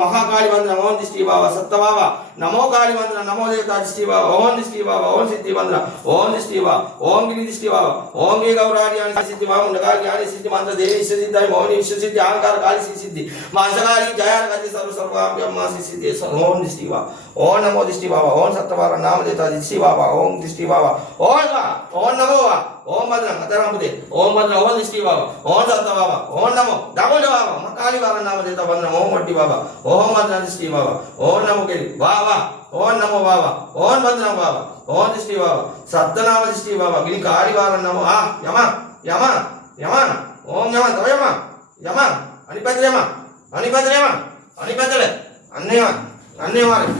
महाकाली वंदना ओम दिष्टि बाबा सत्य बाबा नमो काली वंदना नमो देवता दिष्टि बाबा ओम दिष्टि बाबा ओम सिद्धि वंदना ओम दिष्टि बाबा ओम गिरि दिष्टि बाबा ओम गे गौराणी ज्ञान सिद्धि बाबा मुंडकाली ज्ञान सिद्धि मंत्र देवी सिद्धि मौनी सिद्धि अहंकार काली सिद्धि मांसकाली जया गति सर्व सर्वाभ्य अम्मा सिद्धि ओम दिष्टि बाबा ओम नमो दिष्टि बाबा ओम सत्य बाबा नाम देवता दिष्टि बाबा ओम दिष्टि बाबा ओम नमो ओम भद्रं अतरामुदे ओम भद्रं ओम दिष्टि बाबा ओम सत्य बाबा ओम नमो दामोदर बाबा मकाली बाबा नाम देवता भद्रं ओम वट्टी बाबा ओम भद्रं दिष्टि बाबा ओम नमो गिरि बाबा ओम नमो बाबा ओम भद्रं बाबा ओम दिष्टि बाबा सत्यनाम दिष्टि बाबा गिरि काली बाबा नमो यम यम यम ओम यम तव यम यम अनिपत्र यम अनिपत्र यम अनिपत्र अन्य अन्य वाले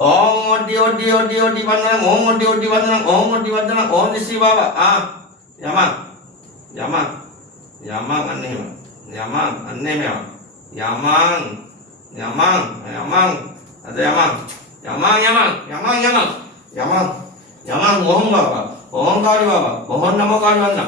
ओम ओडी ओडी ओडी ओडी वंदनम ओम ओडी ओडी वंदनम ओम ओडी वंदनम ओम दिष्टि बाबा यम यम यम अन्य यम अन्य में यमं यमं यमं अरे यमं यमं यमं यमं यमं यमं यमं ओम बाबा ओम काली बाबा ओम नमो काली वंदना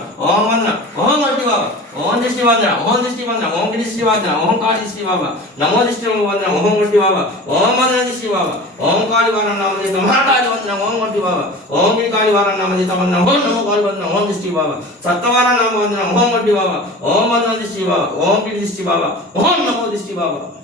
ओम वट्टी बाबा ओम दिष्टि वंदना ओम दिष्टि वंदना ओम गिरि दिष्टि वंदना ओम काली दिष्टि बाबा नमो दिष्टि वंदना ओम वट्टी बाबा ओम वंदना दिष्टि बाबा ओम काली बाबा नाम देता महाकाली वंदना ओम वट्टी बाबा ओम गिरि काली बाबा नाम देता वंदना ओम नमो काली वंदना ओम दिष्टि बाबा सत्यवारा नाम वंदना ओम वट्टी बाबा ओम वंदना दिष्टि बाबा ओम गिरि दिष्टि बाबा ओम नमो दिष्टि बाबा